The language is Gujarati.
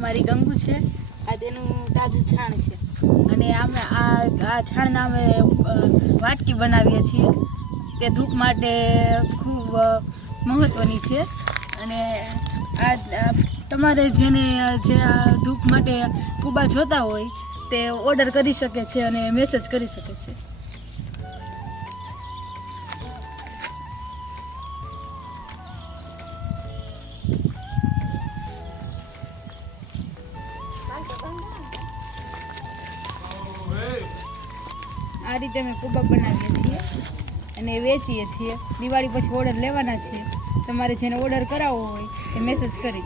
અમારી ગંગુ છે. આ તેનું તાજું છાણ છે અને અમે આ છાણના અમે વાટકી બનાવીએ છીએ. તે ધૂપ માટે ખૂબ મહત્ત્વની છે અને આ તમારે જેને જે આ ધૂપ માટે કુબા જોતા હોય તે ઓર્ડર કરી શકે છે અને મેસેજ કરી શકે છે. આ રીતે અમે કુબા બનાવીએ છીએ અને વેચીએ છીએ. દિવાળી પછી ઓર્ડર લેવાના છે. તમારે જેને ઓર્ડર કરાવવો હોય એ મેસેજ કરી.